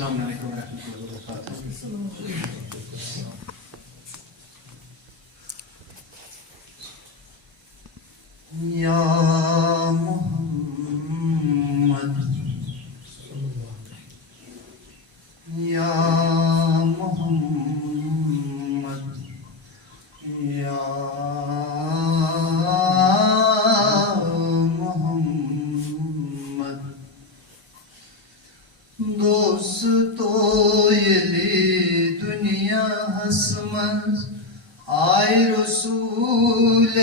السلام علیکم ورحمۃ اللہ وبرکاتہ. یا محمد یا محمد یا محمد. دوستو یلی دنیا ہسمز آئی رسول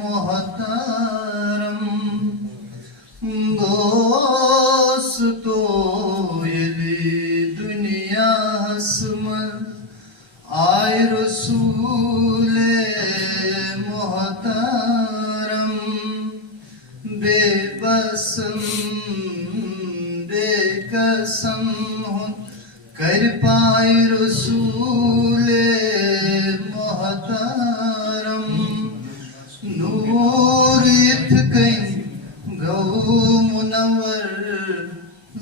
محترم. دوستو یلی دنیا ہسمز آئی رسول محترم. بے بسم بے قسم کر پائی رسول محترم. نور اتھکن گو منور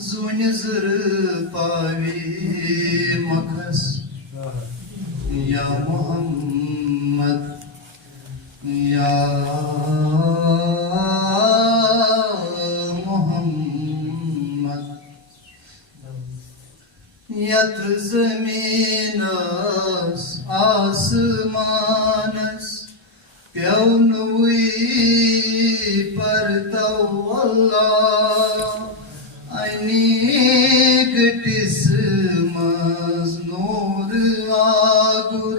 زون زر پاوی مکھس. یا محمد یا محمد. یت زمینس آسمانس پیونوی پرتو اللہ اینی گٹس مز نور آگر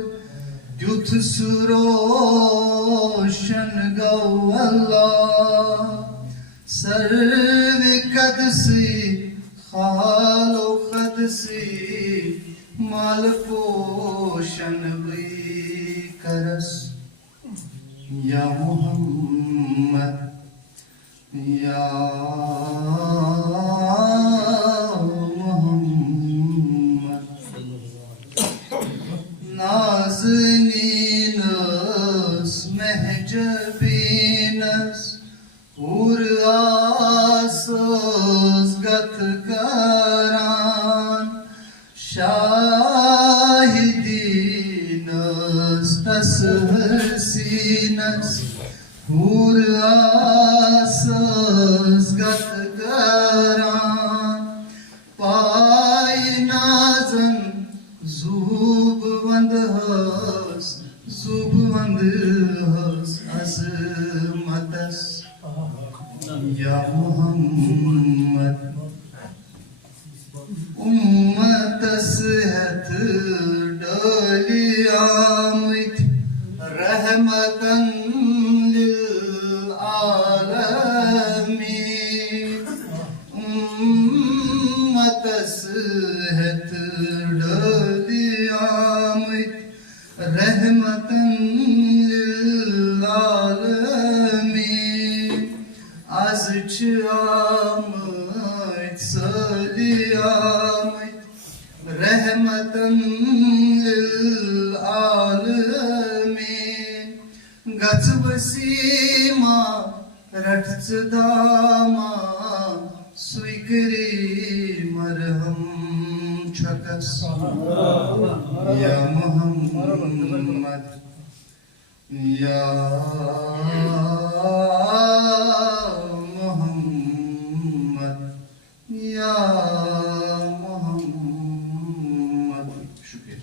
دیوت سروشن گو اللہ. سرو قدسی خال و قدسی مال پوشن بھی کرس. یا محمد یا محمد. نازنینس محجبینس پور آسوس گت کران. شاہدینس تسہر سینس پور آسوس گت کران. پائی نازن زوب وند ہس عظمتس. یا محمد امتس ہتھ ڈولی آمد رحمتن للعالمین. امتس ہتھ ڈولی آمد رحمتن للعالمین. از چھ آمد سلی آمد رحمتن للعالمین. گژھ وسیما رٹھ داما سوی کری مرہم چھکس. یا محمد یا محمد یا محمد. شکریہ.